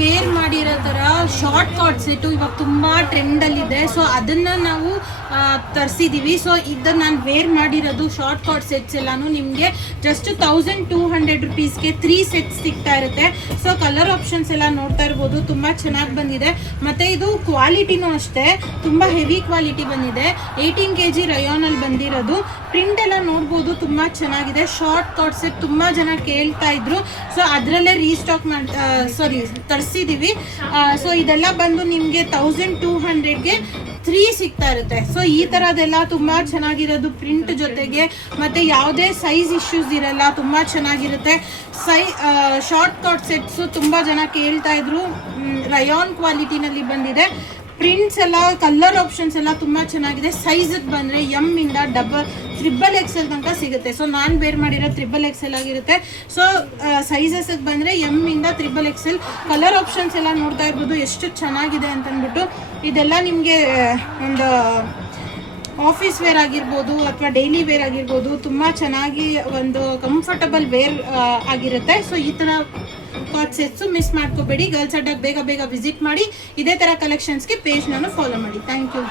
Wear ಮಾಡಿರೋ ಥರ short card set ಇವಾಗ ತುಂಬ ಟ್ರೆಂಡಲ್ಲಿದೆ. ಸೊ ಅದನ್ನು ನಾವು ತರಿಸಿದ್ದೀವಿ. ಸೊ ಇದನ್ನು ನಾನು ವೇರ್ ಮಾಡಿರೋದು ಶಾರ್ಟ್ ಕಾರ್ಡ್ ಸೆಟ್ಸ್ ಎಲ್ಲಾನು ನಿಮಗೆ ಜಸ್ಟ್ 1200 ರುಪೀಸ್ಗೆ 3 ಸೆಟ್ಸ್ ಸಿಗ್ತಾ ಇರುತ್ತೆ. ಸೊ ಕಲರ್ ಆಪ್ಷನ್ಸ್ ಎಲ್ಲ ನೋಡ್ತಾ ಇರ್ಬೋದು, ತುಂಬ ಚೆನ್ನಾಗಿ ಬಂದಿದೆ. ಮತ್ತು ಇದು ಕ್ವಾಲಿಟಿನೂ ಅಷ್ಟೇ ತುಂಬ ಹೆವಿ ಕ್ವಾಲಿಟಿ ಬಂದಿದೆ. 18 kg ರಯಾನಲ್ಲಿ ಬಂದಿರೋದು. ಪ್ರಿಂಟ್ ಎಲ್ಲ ನೋಡ್ಬೋದು, ತುಂಬ ಚೆನ್ನಾಗಿದೆ. ಶಾರ್ಟ್ ಕಾರ್ಡ್ ಸೆಟ್ ತುಂಬ ಜನ ಕೇಳ್ತಾ ಇದ್ರು. ಸೊ ಅದರಲ್ಲೇ ರೀಸ್ಟಾಕ್ ತರಿಸಿದ್ದೀವಿ. ಸೊ ಇದೆಲ್ಲ ಬಂದು ನಿಮಗೆ 1200ಗೆ 3 ಸಿಗ್ತಾ ಇರುತ್ತೆ. ಸೊ ಈ ಥರದ್ದೆಲ್ಲ ತುಂಬ ಚೆನ್ನಾಗಿರೋದು ಪ್ರಿಂಟ್ ಜೊತೆಗೆ. ಮತ್ತು ಯಾವುದೇ ಸೈಜ್ ಇಶ್ಯೂಸ್ ಇರಲ್ಲ, ತುಂಬ ಚೆನ್ನಾಗಿರುತ್ತೆ. ಶಾರ್ಟ್ ಕಾರ್ಡ್ ಸೆಟ್ಸು ತುಂಬ ಜನ ಕೇಳ್ತಾ ಇದ್ರು. ರಯಾನ್ ಕ್ವಾಲಿಟಿನಲ್ಲಿ ಬಂದಿದೆ. ಪ್ರಿಂಟ್ಸ್ ಎಲ್ಲ ಕಲರ್ ಆಪ್ಷನ್ಸ್ ಎಲ್ಲ ತುಂಬ ಚೆನ್ನಾಗಿದೆ. ಸೈಜಿಗೆ ಬಂದರೆ ಎಮ್ ಇಂದ XXL ತನಕ ಸಿಗುತ್ತೆ. ಸೊ ನಾನು ವೇರ್ ಮಾಡಿರೋ XXL ಆಗಿರುತ್ತೆ. ಸೊ ಸೈಜಸ್ಗೆ ಬಂದರೆ ಎಮ್ ಇಂದ XXL. ಕಲರ್ ಆಪ್ಷನ್ಸ್ ಎಲ್ಲ ನೋಡ್ತಾ ಇರ್ಬೋದು ಎಷ್ಟು ಚೆನ್ನಾಗಿದೆ ಅಂತಂದ್ಬಿಟ್ಟು. ಇದೆಲ್ಲ ನಿಮಗೆ ಒಂದು ಆಫೀಸ್ ವೇರ್ ಆಗಿರ್ಬೋದು ಅಥವಾ ಡೈಲಿ ವೇರ್ ಆಗಿರ್ಬೋದು, ತುಂಬ ಚೆನ್ನಾಗಿ ಒಂದು ಕಂಫರ್ಟಬಲ್ ವೇರ್ ಆಗಿರುತ್ತೆ. ಸೊ ಈ ಥರ ಕಾರ್ಡ್ ಸೆಟ್ಸು ಮಿಸ್ ಮಾಡ್ಕೋಬೇಡಿ. ಗರ್ಲ್ಸ್ ಅಡ್ಡಾಗಿ ಬೇಗ ವಿಸಿಟ್ ಮಾಡಿ. ಇದೇ ಥರ ಕಲೆಕ್ಷನ್ಸ್ಗೆ ಪೇಜ್ನ ಫಾಲೋ ಮಾಡಿ. Thank you.